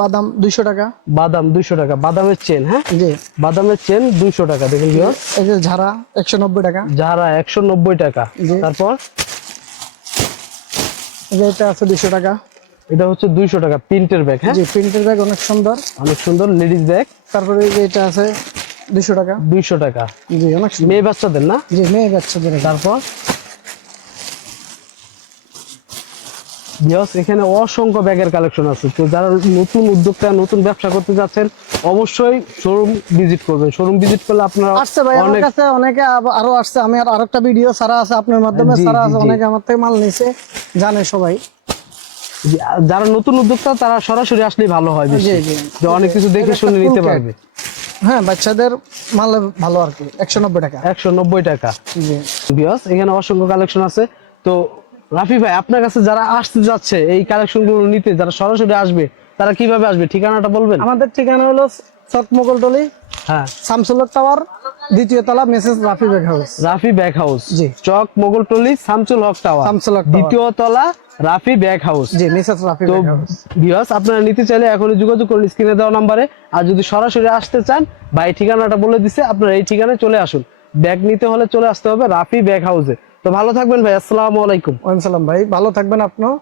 বাদাম 200 টাকা। বাদাম 200 টাকা, বাদামের চেন। হ্যাঁ জি, বাদামের চেন 200 টাকা। দেখুন ভিউয়ার্স, এই যে ঝাড়া 190 টাকা। যারা 190 টাকা। জি। তারপর এই যে এটা আছে 200 টাকা। এটা হচ্ছে 200 টাকা প্রিন্টের ব্যাগ। হ্যাঁ জি, প্রিন্টের ব্যাগ অনেক সুন্দর। অনেক সুন্দর লেডিস ব্যাগ। তারপরে এই যে এটা আছে 200 টাকা। 200 টাকা, জি, অনেক সুন্দর। মেয়ে বাচ্চাদের না? জি, মেয়ে বাচ্চাদের। তারপর ভিউয়ার্স, এখানে অসংখ্য ব্যাগের কালেকশন আছে। তো যারা নতুন উদ্যোক্তা, নতুন ব্যবসা করতে যাচ্ছেন, অবশ্যই শোরুম ভিজিট করবেন। শোরুম ভিজিট করলে আপনারা আসছে ভাই আমার কাছে অনেকে, আরো আসছে। আমি আরেকটা ভিডিও সারা আছে আপনার মাধ্যমে, জি, সারা জি, আছে, জি। অনেকে আমার থেকে মাল নিছে, জানে সবাই। যারা নতুন উদ্যোক্তা তারা সরাসরি আসলেই ভালো হয় বেশি, জি, জি। যে অনেক কিছু দেখে এটা শুনে একটা নিতে full পারবে। হ্যাঁ, বাচ্চাদের মাল ভালো আর কি। 190 টাকা। 190 টাকা। জি। ভিউয়ার্স, এখানে অসংখ্য কালেকশন আছে। তো রাফি ভাই, আপনার কাছে যারা আসতে যাচ্ছে এই কালেকশন গুলো নিতে, যারা সরাসরি আসবে, তারা কিভাবে আসবে, ঠিকানাটা বলবেন? আমাদের ঠিকানা হলো চক মোগলটলি, হ্যাঁ, শামসুল্লাহ টাওয়ার, 2য় তলা, মেসেজ Rafi bag house. Rafi bag house. জি। Chawk Mogholtuli, Shamsul Haque tower, Shamsul Haque tower. 2য় তলা, রাফি ব্যাগ হাউস। জি, মেসেজ রাফি তো ব্যাগ হাউস। ভিউয়ার্স, আপনারা নিতে চাইলে এখনই যোগাযোগ করুন স্ক্রিনে দেওয়া নাম্বারে। আর যদি সরাসরি আসতে চান, ভাই ঠিকানাটা বলে দিছে, আপনারা এই ঠিকানায় চলে আসুন। ব্যাগ নিতে হলে চলে আসতে হবে রাফি ব্যাগ হাউসে। তো ভালো থাকবেন ভাই, আসসালামু আলাইকুম। ওয়ালাইকুম সালাম ভাই, ভালো থাকবেন আপনিও।